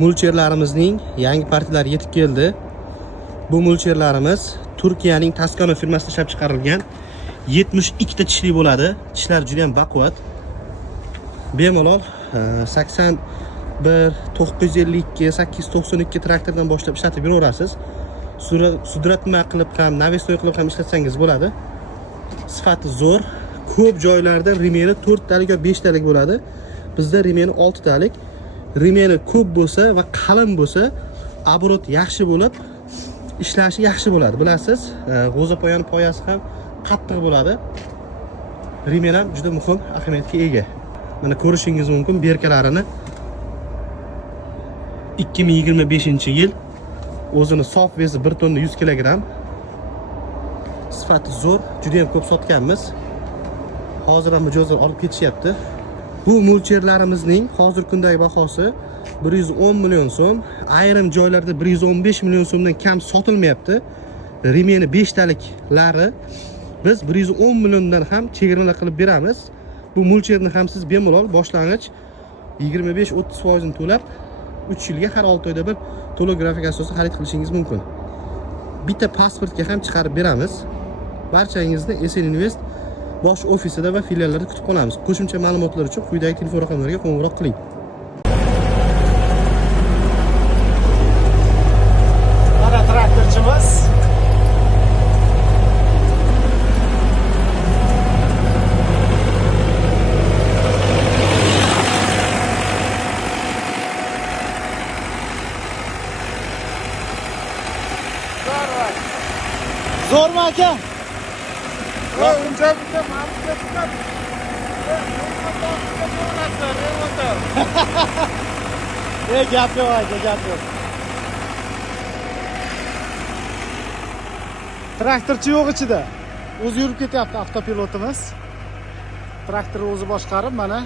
mulcherlarimizning yangi partiyalari yetib keldi. Bu mulcherlarimiz Turkiyaning Tascano firmasida ishlab chiqarilgan 72 ta tishli bo'ladi. Tishlar juda ham baquvvat. Bemalol 81 952 892 traktordan boshlab ishlatib yuraverasiz. Sudratma qilib ham, navestoy qilib ham ishlatsangiz bo'ladi. Sifati zo'r. Ko'p joylarda remeni 4 talik yoki 5 talik bo'ladi. Bizda remeni 6 talik. Remeni ko'p bo'lsa va qalin bo'lsa, obrot yaxshi bo'lib, ishlashi yaxshi bo'ladi. Bilasiz, g'o'zapoyani poyasi ham qattiq bo'ladi. Remen ham juda muhim ahamiyatga ega. Mana ko'rishingiz mumkin berkalarini 2025-yil o'zini sof vesi 1 tonna 100 kg. Sifati zo'r, juda ham ko'p sotganmiz. Hozir ham mijozlar olib ketishyapti. Bu mulcherlarimizning hozir kundagi bahosi 110 million so'm, ayrim joylarda 115 million so'mdan kam sotilmayapti. Remeni 5 taliklari biz 110 milliondan ham chegirmalar qilib beramiz. Bu mulcherni ham siz bemalol boshlang'ich 25-30% to'lab 3 yilga har 6 oyda bir to'lov grafik asosida xarid qilishingiz mumkin. Bitta pasportga ham chiqarib beramiz. Barchangizni SN Invest bosh ofisida va filiallarda kutib qolamiz. Qo'shimcha ma'lumotlar uchun quyidagi telefon raqamlariga qo'ng'iroq qiling. Mana traktorchimiz. Zo'rmi aka? Uncha buncha ma'lumotga chiqib. Gap yo'q aka, gap yo'q. Traktorchi yo'q ichida. O'zi yurib ketyapti avtopilotimiz. Traktorni o'zi boshqarib, mana